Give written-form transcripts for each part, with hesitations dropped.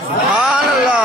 سبحان اللہ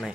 نہیں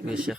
بے شک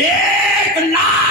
1,00,000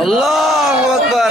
اللہ اکبر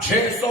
600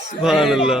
سبحان اللہ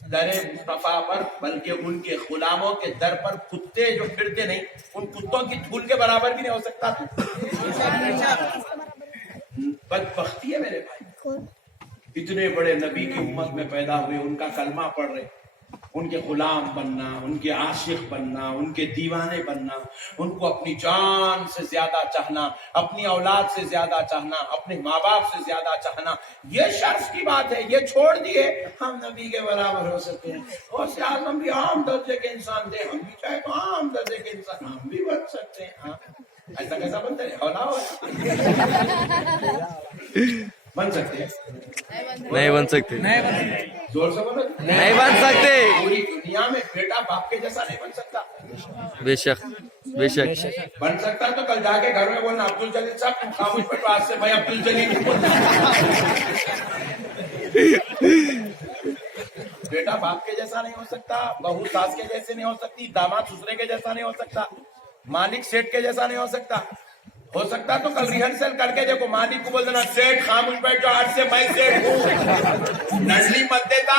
در مصطفیٰ پر بلکہ ان کے غلاموں کے در پر کتے جو پھرتے نہیں ان کتوں کی دھول کے برابر بھی نہیں ہو سکتا بدبختی ہے میرے بھائی، اتنے بڑے نبی کی امت میں پیدا ہوئے، ان کا کلمہ پڑھ رہے، ان کے غلام بننا، ان کے عاشق بننا، ان کے دیوانے بننا، ان کو اپنی جان سے زیادہ چاہنا، اپنی اولاد سے زیادہ چاہنا، اپنے ماں باپ سے زیادہ چاہنا، یہ شرف کی بات ہے۔ یہ چھوڑ دیے ہم نبی کے برابر ہو سکتے ہیں، غوث اعظم بھی عام درجے کے انسان تھے، ہم بھی چاہے تو عام درجے کے انسان ہم بھی بن سکتے ہیں۔ ہاں ایسا کیسا بنتے ہیں؟ ہونا بن سکتے ہیں؟ نہیں بن سکتے، زور سے بولو، نہیں بن سکتے۔ پوری دنیا میں بیٹا باپ کے جیسا نہیں بن سکتا۔ بے شک بے شک۔ بن سکتا تو کل جا کے گھر میں بولنا عبد الجلیل صاحب تم خاموش بیٹھو، آج سے میں عبد الجلیل نہیں بولتا۔ بیٹا باپ کے جیسا نہیں ہو سکتا، بہو ساس کے جیسے نہیں ہو سکتی، داماد سسرے کے جیسا نہیں ہو سکتا، مالک سیٹ کے جیسا نہیں ہو سکتا۔ ہو سکتا تو کل ریہرسل کر کے دیکھو، مالک کو بول دینا سیٹ خاموش بیٹھ جاؤ، آج سے میں سیٹ ہوں، نڈلی مت دیتا۔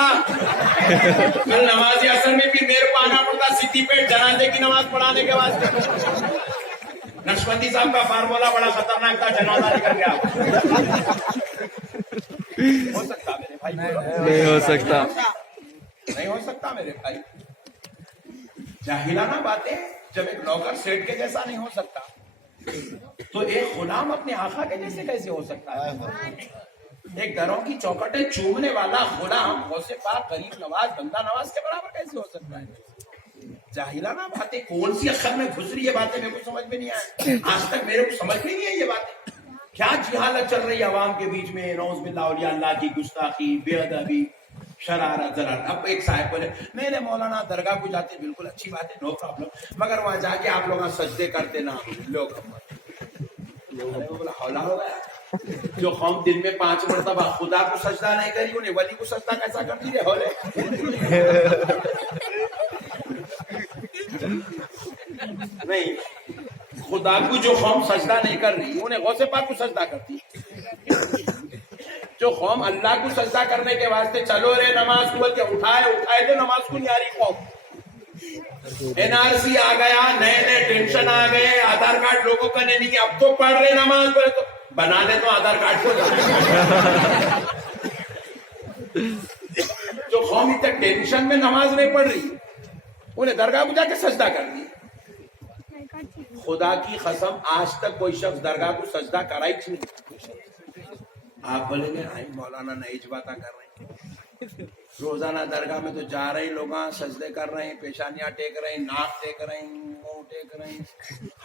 کل نماز اثر میں پھر میرے کو آنا پڑتا سیدھی پیٹ جنازے کی نماز پڑھانے کے واسطے۔ نقشبندی صاحب کا فارمولا بڑا خطرناک تھا، جنازہ نکل گیا۔ ہو سکتا میرے بھائی؟ نہیں ہو سکتا، نہیں ہو سکتا میرے بھائی۔ جاہلانہ باتیں، جب ایک نوکر سیٹ کے جیسا نہیں ہو سکتا تو ایک غلام اپنے آقا کے جیسے کیسے ہو سکتا ہے؟ ایک گھروں کی چوکھٹیں چومنے والا غلام غوث پاک غریب نواز بندہ نواز کے برابر کیسے ہو سکتا ہے؟ جاہلانہ باتیں کون سی اخر میں گھس رہی ہے، باتیں میرے کو سمجھ میں نہیں آئے، آج تک میرے کو سمجھ میں نہیں ہے یہ باتیں۔ کیا جہالت چل رہی ہے عوام کے بیچ میں، نعوذ باللہ، اولیاء اللہ کی گستاخی، بے ادبی، شرارت، ضرارت۔ اب ایک صاحب بولے میرے مولانا درگاہ کو جاتے، بالکل اچھی بات ہے، نو پرابلم، مگر وہاں جا کے آپ لوگ سجدے کرتے نا لوگ۔ بولا حولا ہو گیا، جو قوم دن میں 5 مرتبہ خدا کو سجدہ نہیں کری، انہیں ولی کو سجدہ کیسا کرتی ہے؟ ہولے نہیں، خدا کو جو قوم سجدہ نہیں کر رہی انہیں غوث پاک کو سجدہ کرتی ہے۔ جو قوم اللہ کو سجدہ کرنے کے واسطے چلو رے نماز کو بول کے اٹھائے تو نماز کو نہیں آ رہی قوم۔ NRC آ گیا، نئے نئے ٹینشن آ گئے، آدھار کارڈ لوگوں کا نہیں، اب تو پڑھ رہے نماز، بولے تو بنا لے تو آدھار کارڈ کو۔ جو قوم تک ٹینشن میں نماز نہیں پڑھ رہی انہیں درگاہ کو جا کے سجدہ کر دی۔ خدا کی قسم آج تک کوئی شخص درگاہ کو سجدہ کرائی نہیں۔ آپ بولیں گے آئی مولانا نئی باتیں کر رہے ہیں، روزانہ درگاہ میں تو جا رہے ہیں، لوگ سجدے کر رہے ہیں، پیشانیاں ٹیک رہے ہیں، ناک ٹیک رہے ہیں، منہ ٹیک رہے ہیں،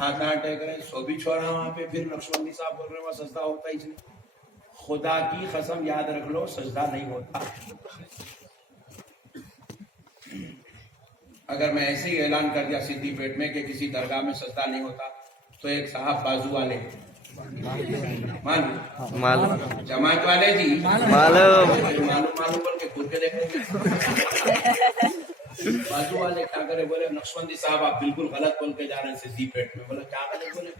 ہاتھ ٹیک رہے ہیں، سو بھی چھوڑا وہاں پہ، پھر نقشبندی صاحب بول رہے ہیں وہاں سجدہ ہوتا ہی نہیں۔ خدا کی قسم یاد رکھ لو، سجدہ نہیں ہوتا۔ اگر میں ایسے ہی اعلان کر دیا سدھی پیٹ میں کہ کسی درگاہ میں سجدہ نہیں ہوتا تو ایک صاحب بازو والے معلوم جماعت والے جی معلوم معلوم بول کے گھر کے دیکھیں بازو والے کیا کرے، بولے نقشبندی صاحب آپ بالکل غلط بول کے جا رہے ہیں سدھی پیٹ میں۔ بولا کیا غلط بولے؟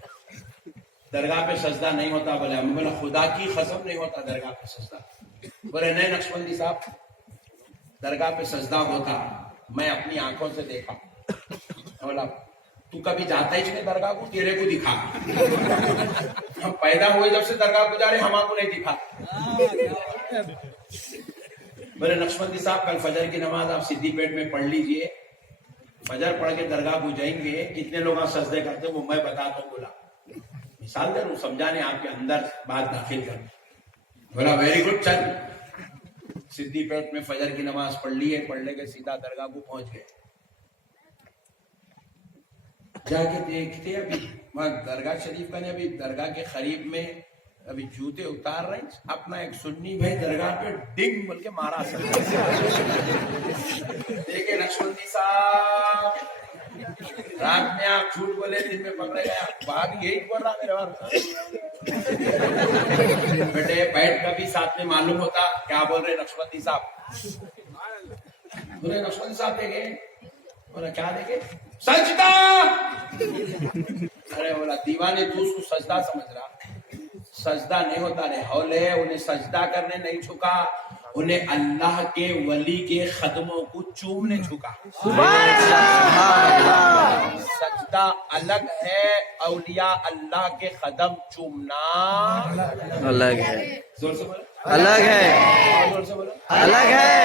درگاہ پہ سجدہ نہیں ہوتا۔ بولے ہم، بولا خدا کی قسم نہیں ہوتا درگاہ پہ سجدہ۔ بولے نہیں نقشبندی صاحب، درگاہ پہ سجدہ ہوتا، میں اپنی آنکھوں سے دیکھا۔ بولا تو کبھی جاتا ہی نہیں درگاہ کو، تیرے کو دکھا۔ ہم پیدا ہوئے جب سے درگاہ کو جا رہے، ہم کو نہیں دکھا۔ بولے نقشبندی صاحب کل فجر کی نماز آپ سدھی پیٹ میں پڑھ لیجئے، فجر پڑھ کے درگاہ کو جائیں گے، کتنے لوگ سجدے کرتے وہ میں بتاتا ہوں۔ بولا مثال دے رہا ہوں، سمجھانے آپ کے اندر بات داخل کرنے۔ بولا ویری گڈ، چل سدھی پیٹ میں فجر کی نماز پڑھ لی ہے، پڑھنے کے سیدھا درگاہ کو پہنچ گئے۔ جا کے دیکھتے ابھی وہاں درگاہ شریف کا نہیں، ابھی درگاہ کے قریب میں ابھی جوتے اتار رہے ہیں، اپنا ایک سنی بھائی درگاہ پہ ڈنگ بول کے مارا سکتا۔ دیکھے نقشبندی صاحب رات میں آپ جھوٹ بولے، دن میں پکڑے گیا، باغ یہی بول رہا میرے بار بیٹے بیٹھ کا بھی ساتھ میں معلوم ہوتا کیا بول رہے نقشبندی صاحب۔ بولے نقشبندی صاحب دیکھے، بولا کیا دیکھے؟ سجدہ۔ ارے بولا دیوانے تو اس کو سجدہ سمجھ رہا، سجدہ نہیں ہوتا رے ہولے، انہیں سجدہ کرنے نہیں چھکا، انہیں اللہ کے ولی کے قدموں کو چومنے جھکا. سجدہ الگ ہے، اولیاء اللہ کے قدم چومنا الگ ہے. زور سے بولو، الگ ہے. زور سے بولو. الگ ہے.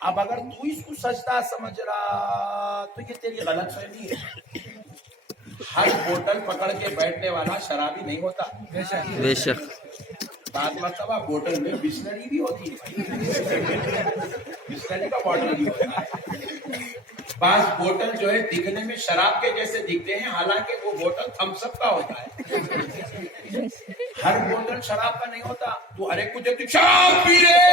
اب اگر تو اس کو سجدہ سمجھ رہا تو یہ تیری غلط فہمی ہے. ہر بوتل پکڑ کے بیٹھنے والا شرابی نہیں ہوتا. بے شک. بعض مرتبہ بوتل میں بسلری بھی ہوتی ہے، بسلری کا بوتل بھی ہوتا ہے. بعض بوتل جو ہے دکھنے میں شراب کے جیسے دکھتے ہیں، حالانکہ وہ بوتل تھمس اپ کا ہوتا ہے. ہر بوتل شراب کا نہیں ہوتا. تو ہر ایک کو دیکھتے شراب پی رہے،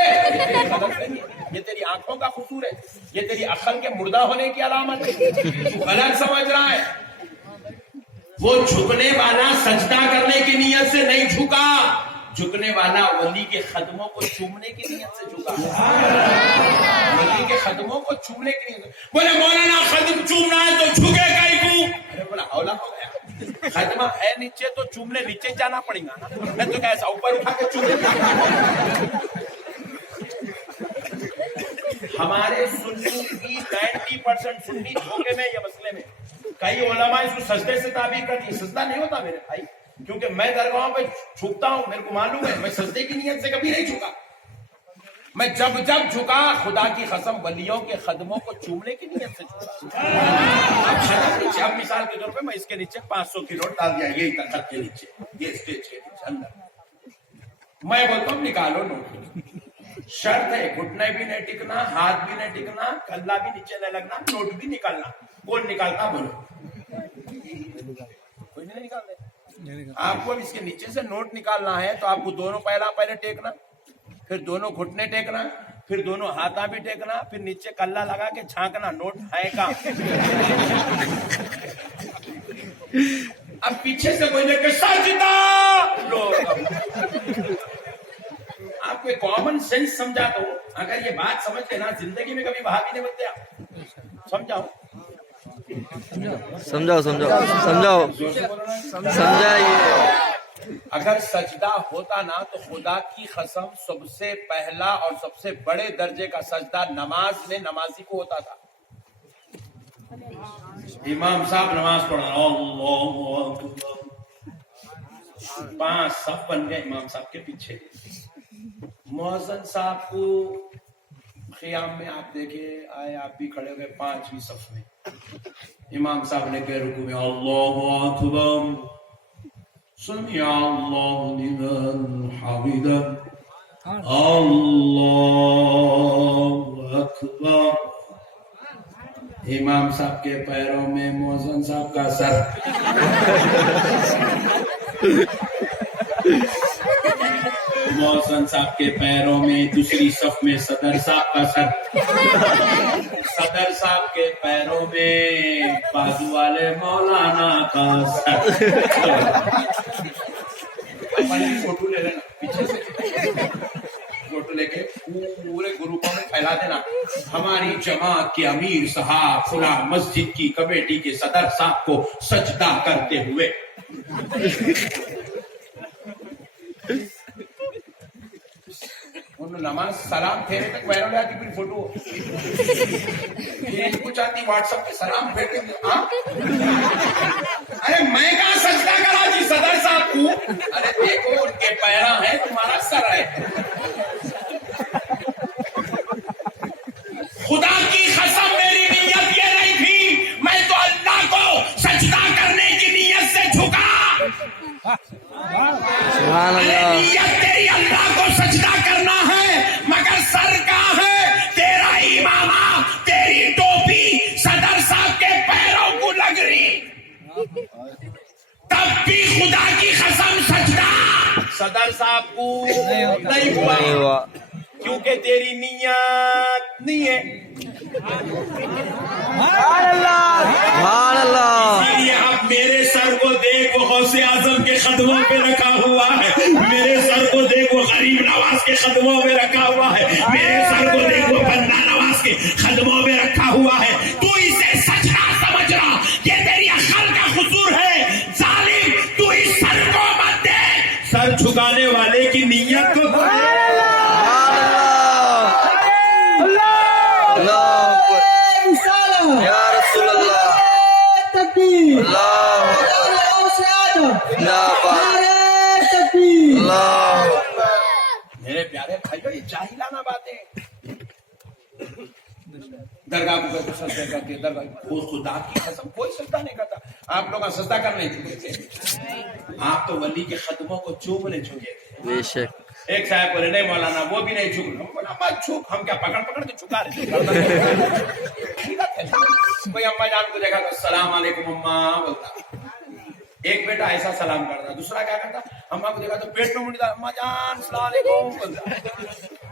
یہ تیری آنکھوں کا قصور ہے، یہ تیری عقل کے مردہ ہونے کی علامت ہے. تو غلط سمجھ رہا ہے. وہ جھکنے والا سجدہ کرنے کی نیت سے نہیں جھکا، جھکنے والا ولی کے قدموں کو چومنے کی نیت سے جھکا. ولی کے قدموں کو چومنے کی نیت سے. بولے مولانا قدم چومنا ہے تو جھکے کہیں کو؟ ارے بولا اولا ہو گیا، قدمہ ہے نیچے تو چومنے نیچے جانا پڑے گا نا. میں تو کیسا اوپر اٹھا کے چومنے. ہمارے سنی کی 90% سنی دھوکے میں، یہ مسئلے میں. کئی علماء اس کو سجدے سے تعبیر کرتی ہے. سجدہ نہیں ہوتا میرے بھائی، کیونکہ میں درگاہوں پہ جھکتا ہوں، میرے کو معلوم ہے میں سجدے کی نیت سے کبھی نہیں جھکا. میں جب جھکا خدا کی قسم ولیوں کے قدموں کو چومنے کی نیت سے جھکا. اب مثال کے طور پہ میں اس کے نیچے 500 کی نوٹ ڈال دیا، یہی تخت کے نیچے، یہ اسٹیج کے نیچے اندر. میں بولتا ہوں نکالو نوٹ. شرط ہے گھٹنے بھی نہیں ٹکنا، ہاتھ بھی نہیں ٹکنا، کلہ بھی نیچے نہیں لگنا، نوٹ بھی نکالنا. کون نکالتا بولو؟ کوئی نہیں نکالتے. آپ کو اس کے نیچے سے نوٹ نکالنا ہے تو آپ کو دونوں پہلے ٹیکنا، پھر دونوں گھٹنے ٹیکنا، پھر دونوں ہاتھاں بھی ٹیکنا، پھر نیچے کلہ لگا کے چھانکنا نوٹ ہے کا. اب پیچھے سے کوئی دیکھ کے سجدہ لوگ. آپ کو کامن سینس سمجھا دو. اگر یہ بات سمجھ لینا زندگی میں کبھی وہابی نہیں بنتے آپ. سمجھاؤ سمجھاؤ سمجھاؤ سمجھاؤ سمجھائیے. اگر سجدہ ہوتا نا تو خدا کی قسم سب سے پہلا اور سب سے بڑے درجے کا سجدہ نماز میں نمازی کو ہوتا تھا. امام صاحب نماز پڑھا، اللہ اکبر، 5 صف بن گئے امام صاحب کے پیچھے. مؤذن صاحب کو قیام میں آپ دیکھے آئے، آپ بھی کھڑے ہوئے 5ویں صف میں. امام صاحب نے کہے رکوع میں اللہ اکبر، سمع اللہ لمن حمدہ، اللہ اکبر. امام صاحب کے پیروں میں مؤذن صاحب کا سر، مؤذن صاحب کے پیروں میں دوسری صف میں صدر صاحب کا سر، صدر صاحب کے پیروں میں بازو والے مولانا کا سر. فوٹو لے لینا پیچھے سے، فوٹو لے کے پورے گروپوں میں پھیلا دینا. ہماری جماعت کے امیر صاحب فلاں مسجد کی کمیٹی کے صدر صاحب کو سجدہ کرتے ہوئے. نماز سلام پھیرے تک وائرل آتی پھر فوٹو یہ کچھ آتی واٹس ایپ پہ سلام پھیرتے. ارے میں کہاں سجدہ کرا جی صدر صاحب کو؟ ارے دیکھو ان کے پیرا ہے تمہارا سر ہے. خدا کی قسم میری نیت یہ نہیں تھی، میں تو اللہ کو سجدہ کرنے کی نیت سے جھکا. سبحان اللہ. نیت تیری اللہ کو سجدہ کرنا ہے، مگر سر کا ہے تیرا امامہ، تیری ٹوپی صدر صاحب کے پیروں کو لگ رہی، تب بھی خدا کی قسم سجدہ صدر صاحب کو نہیں ہوا، کیونکہ تیری نیت نہیں ہے. سبحان اللہ. اسی لیے آپ میرے سر کو دیکھ وہ غوث اعظم کے قدموں پہ رکھا ہوا ہے، میرے سر کو دیکھ وہ غریب نواز کے قدموں پہ رکھا ہوا ہے، میرے سر کو دیکھ وہ بندہ نواز کے قدموں پہ رکھا ہوا ہے. تو اسے سجدہ سمجھ رہا، یہ تیری عقل کا قصور ہے. ظالم تو اس سر کو مت دیکھ، سر جھکانے والے کی نیت کو. سبحان اللہ. زندہ باد اللہ میرے پیارے بھائیو، یہ جاہلانہ باتیں درگاہ کو سجدہ کرتے، درگاہ خدا کی قسم کوئی سجدہ نہیں کرتا. آپ لوگ سجدہ کرنے چکے تھے، آپ تو ولی کے قدموں کو چومنے چکے تھے. بے شک ایک صاحب بولے نہیں مولانا وہ بھی نہیں جھک. بولا مت جھک، ہم کیا پکڑ پکڑ کے جھکا رہے تھے. کوئی اماں جان کو دیکھا تو السلام علیکم اماں بولتا، ایک بیٹا ایسا سلام کرتا، دوسرا کیا کرتا، اماں کو دیکھا تو پیٹ میں منڈی ڈال اماں جان السلام علیکم بولتا،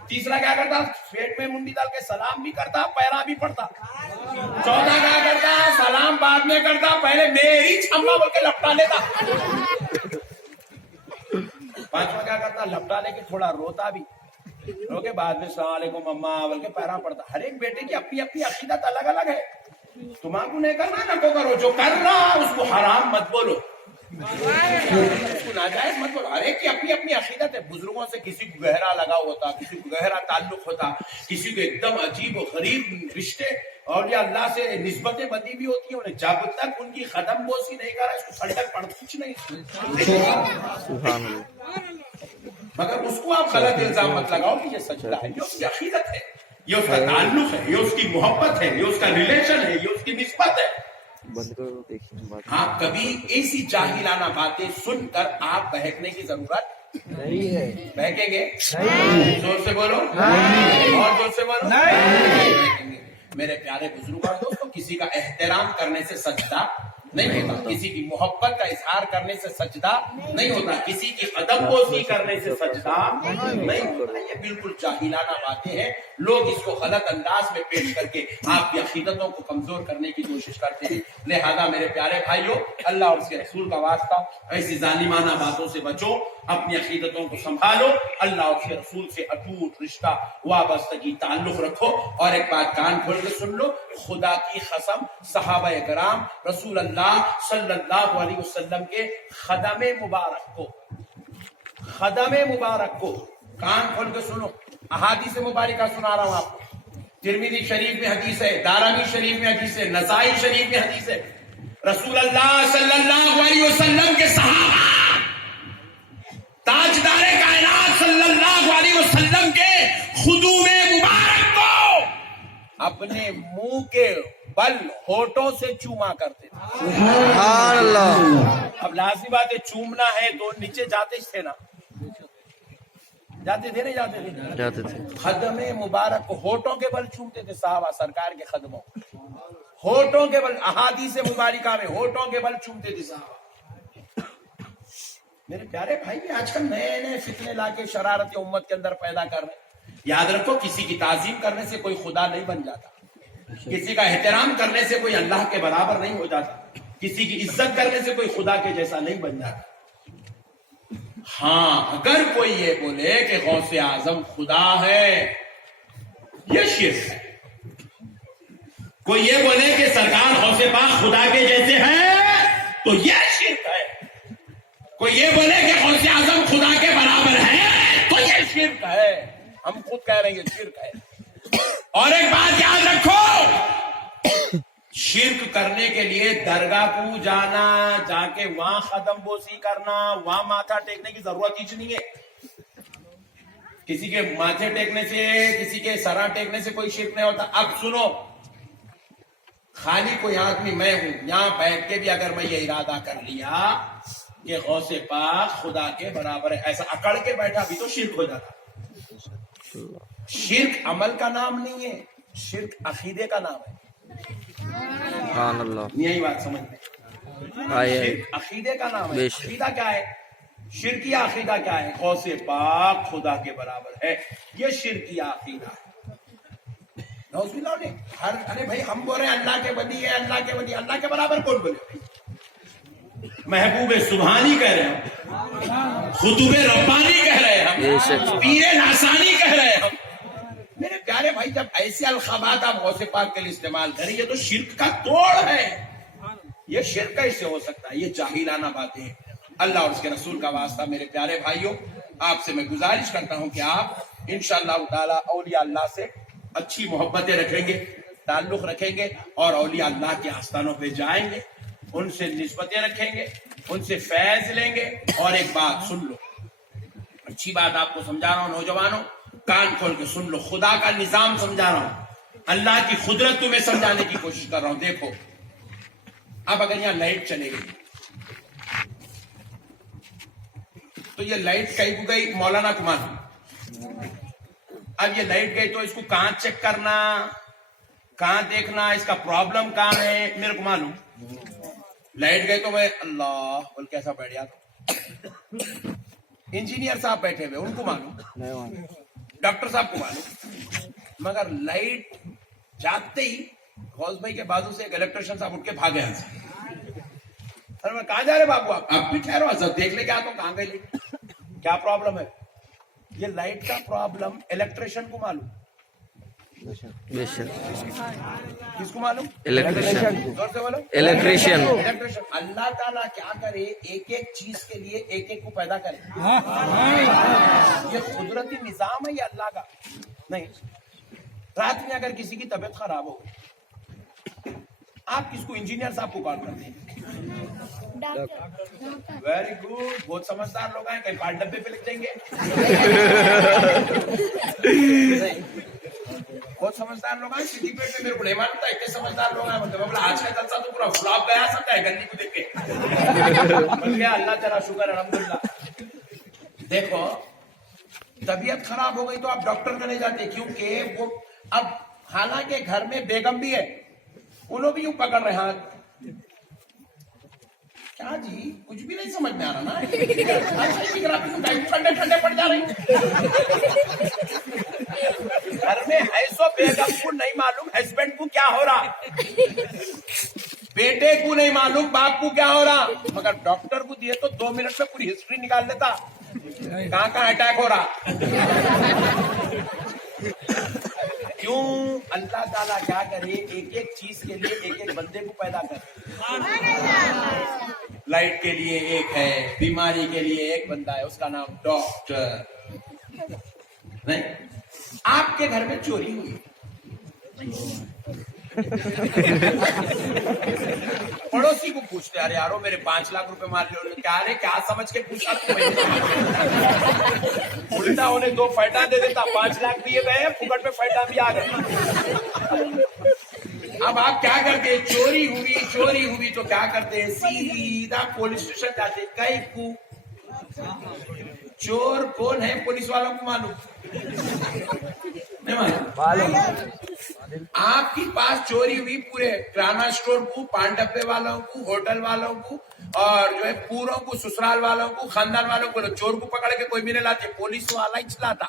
تیسرا کیا کرتا پیٹ میں منڈی ڈال کے سلام بھی کرتا، پیرا بھی پڑتا، چوتھا کیا کرتا سلام بعد میں کرتا، پہلے میری چھما بول کے لپٹا لیتا، پانچواں کیا کرتا لپٹا لے کے تھوڑا روتا بھی، رو کے بعد میں السلام علیکم اماں بول کے پیرا پڑتا. ہر ایک بیٹے کی اپنی اپنی عقیدت الگ الگ ہے. تمہارا نہیں کرنا نہ کو کرو، جو کر رہا اس کو حرام مت بولو، اس کو ناجائز مت بولو. ہر ایک کی اپنی اپنی عقیدت ہے. بزرگوں سے کسی کو گہرا لگاؤ ہوتا، کسی کو گہرا تعلق ہوتا، کسی کو ایک دم عجیب و غریب رشتے اور یہ اللہ سے نسبتیں بندی بھی ہوتی ہیں. انہیں جب تک ان کی قدم بوسی نہیں کرا اس کو ٹھنڈک پڑ کچھ نہیں، سبحان اللہ مگر اس کو آپ غلط الزام مت لگاؤ کہ یہ سجدہ ہے. یہ اس کی عقیدت ہے، یہ اس کا تعلق ہے، یہ اس کی محبت ہے، یہ اس کا ریلیشن ہے، یہ اس کی نسبت ہے. بند کرو دیکھیے. آپ کبھی ایسی جاہلانہ باتیں سن کر آپ بہکنے کی ضرورت نہیں ہے. بہکیں گے؟ زور سے بولو، اور زور سے بولو. بہکیں گے. میرے پیارے بزرگ اور دوستوں، کسی کا احترام کرنے سے سجدہ نہیں ہوتا، کسی کی محبت کا اظہار کرنے سے سجدہ نہیں ہوتا، کسی کی قدم بوسی کرنے سے سجدہ نہیں ہوتا. یہ بالکل جاہلانہ باتیں ہیں. لوگ اس کو غلط انداز میں پیش کر کے آپ کی عقیدتوں کو کمزور کرنے کی کوشش کرتے ہیں. لہذا میرے پیارے بھائیوں، اللہ اور اس کے رسول کا واسطہ ایسی ظالمانہ باتوں سے بچو، اپنی عقیدتوں کو سنبھالو، اللہ اور اس کے رسول سے اٹوٹ رشتہ وابستگی تعلق رکھو. اور ایک بات کان کھول کے سن لو، خدا کی قسم صحابہ کرام رسول اللہ صلی اللہ علیہ وسلم کے خدم مبارک کو کان کھول کے سنو. احادیث مبارکہ سنا رہا ہوں آپ کو. ترمذی شریف میں حدیث ہے، دارمی شریف میں حدیث ہے، نسائی شریف میں حدیث ہے. رسول اللہ صلی اللہ علیہ وسلم کے صحابہ تاجدار کائنات صلی اللہ علیہ وسلم کے خدوم مبارک کو اپنے منہ کے بل ہونٹوں سے چوما کرتے تھے. سبحان اللہ. اب لازمی بات ہے، چومنا ہے تو نیچے جاتے تھے نا، جاتے تھے نہیں جاتے تھے، جاتے تھے. خدم مبارک کو ہونٹوں کے بل چومتے تھے صحابہ سرکار کے خدموں، ہونٹوں کے بل. احادیث مبارکہ میں ہونٹوں کے بل چومتے تھے صحابہ. میرے پیارے بھائی، آج کل نئے نئے فتنے لا کے شرارت امت کے اندر پیدا کر رہے ہیں. یاد رکھو، کسی کی تعظیم کرنے سے کوئی خدا نہیں بن جاتا، کسی کا احترام کرنے سے کوئی اللہ کے برابر نہیں ہو جاتا، کسی کی عزت کرنے سے کوئی خدا کے جیسا نہیں بن جاتا. ہاں، اگر کوئی یہ بولے کہ غوث اعظم خدا ہے، یہ شرک ہے. کوئی یہ بولے کہ سرکار غوث پاک خدا کے جیسے ہیں تو یہ شرک ہے. کوئی یہ بولے کہ غوث اعظم خدا کے برابر ہے تو یہ شرک ہے. ہم خود کہہ رہے ہیں یہ شرک ہے. اور ایک بات یاد رکھو، شرک کرنے کے لیے درگاہ کو جانا، جا کے وہاں قدم بوسی کرنا، وہاں ماتھا ٹیکنے کی ضرورت ہی نہیں ہے. کسی کے ماتھے ٹیکنے سے، کسی کے سرا ٹیکنے سے کوئی شرک نہیں ہوتا. اب سنو، خالی کوئی آدمی میں ہوں یہاں بیٹھ کے بھی اگر میں یہ ارادہ کر لیا کہ غوث پاک خدا کے برابر ہے، ایسا اکڑ کے بیٹھا بھی تو شرک ہو جاتا. شرک عمل کا نام نہیں ہے، شرک عقیدے کا نام ہے. سبحان اللہ. یہی بات سمجھ میں، شرک عقیدے کا نام ہے. عقیدہ کیا ہے؟ شرکیہ عقیدہ کیا ہے؟ غوث پاک خدا کے برابر ہے، یہ شرکیہ عقیدہ ہے. نعوذ باللہ نے ارے بھائی ہم بول رہے ہیں اللہ کے ولی ہے، اللہ کے ولی، اللہ کے برابر کون بولے؟ محبوب سبحانی کہہ رہے ہیں، خطوب ربانی کہہ رہے ہیں ہم، پیر ناسانی کہہ رہے ہیں ہم. میرے پیارے بھائی، جب ایسے الخابات آپ غوث پاک کے لیے استعمال کریں یہ تو شرک کا توڑ ہے. یہ شرک کیسے ہو سکتا ہے؟ یہ جاہلانہ باتیں ہیں. اللہ اور اس کے رسول کا واسطہ میرے پیارے بھائیوں، آپ سے میں گزارش کرتا ہوں کہ آپ انشاءاللہ تعالی اولیاء اللہ سے اچھی محبتیں رکھیں گے، تعلق رکھیں گے، اور اولیاء اللہ کے آستانوں پہ جائیں گے، ان سے نسبتیں رکھیں گے، ان سے فیض لیں گے. اور ایک بات سن لو, اچھی بات آپ کو سمجھا رہا ہوں نوجوانوں, کان کھول کے سن لو, خدا کا نظام سمجھا رہا ہوں, اللہ کی قدرت تمہیں سمجھانے کی کوشش کر رہا ہوں. دیکھو اب اگر یہاں لائٹ چلے گئی تو یہ لائٹ کہیں کو گئی مولانا کمار. اب یہ لائٹ گئی تو اس کو کہاں چیک کرنا, کہاں دیکھنا, اس کا پرابلم کہاں ہے, میرے کو معلوم. لائٹ گئی تو میں اللہ بول کیسا بیٹھ گیا. انجینئر صاحب بیٹھے ہوئے ان کو معلوم, ڈاکٹر صاحب کو معلوم. مگر لائٹ جاتے ہی غوث بھائی کے بازو سے ایک الیکٹریشین صاحب اٹھ کے بھاگے یہاں سے. سر میں کہاں جا رہے بابو, آپ بھی ٹھہرو سر دیکھ لے کیا تو کہاں گئی لائٹ, کیا پرابلم ہے. یہ لائٹ کا پرابلم الیکٹریشین کو معلوم. بے شک. کس کو معلوم؟ الیکٹریشین. زور سے بولو. الیکٹریشین. اللہ تعالیٰ کیا کرے, ایک ایک چیز کے لیے ایک ایک کو پیدا کرے. یہ قدرتی نظام ہے یہ اللہ کا. نہیں, رات میں اگر کسی کی طبیعت خراب ہو آپ کس کو انجینئر صاحب کو کال کرتے ہیں. ویری گڈ, بہت سمجھدار لوگ ہیں, کہیں پال ڈبے پہ لکھ دیں گے. بہت سمجھدار لوگ ہیں, سٹی پیٹ میں میرے کو نہیں مانتا اتنے سمجھدار لوگ ہیں. مطلب آج کا جلسہ تو پورا فلاپ گیا سکتا ہے گندی کو دیکھ کے. بن گیا, اللہ تعالیٰ شکر الحمدللہ. دیکھو طبیعت خراب ہو گئی تو آپ ڈاکٹر میں نہیں جاتے, کیونکہ وہ اب حالانکہ گھر میں بیگم بھی ہے, انہوں بھی یوں پکڑ رہے ہیں. کیا جی کچھ بھی نہیں سمجھ میں آ رہا نا, ٹھنڈے ٹھنڈے پڑ جا رہے ہیں. گھر میں ہے سو بیگم کو نہیں معلوم ہسبینڈ کو کیا ہو رہا, بیٹے کو نہیں معلوم باپ کو کیا ہو رہا, مگر ڈاکٹر کو دیے تو 2 منٹ میں پوری ہسٹری نکال لیتا کہاں کہاں اٹیک ہو رہا. کیوں اللہ تعالیٰ کیا کرے, ایک ایک چیز کے لیے ایک ایک بندے کو پیدا کرے. لائٹ کے لیے ایک ہے, بیماری کے لیے ایک بندہ ہے, اس کا نام ڈاکٹر. نہیں, آپ کے گھر میں چوری ہوئی, پڑوسی کو پوچھتے ارے یارو میرے 5 لاکھ روپے مار لے, کیا رے کیا سمجھ کے پوچھا, الٹا انہیں 2 فائدہ دے دیتا, 5 لاکھ بھی گئے, پکڑ پہ فائدہ بھی آ گئے. اب آپ کیا کرتے, چوری ہوئی تو کیا کرتے, سیدھا پولیس اسٹیشن جاتے. کئی کو چور کون ہے پولیس والوں کو معلوم نہیں معلوم. آپ کے پاس چوری ہوئی, پورے کرانہ اسٹور کو, پان ڈبے والوں کو, ہوٹل والوں کو, اور جو ہے پوروں کو, سسرال والوں کو, خاندان والوں کو, چور کو پکڑ کے کوئی بھی نہیں لاتے, پولیس والا ہی چلاتا.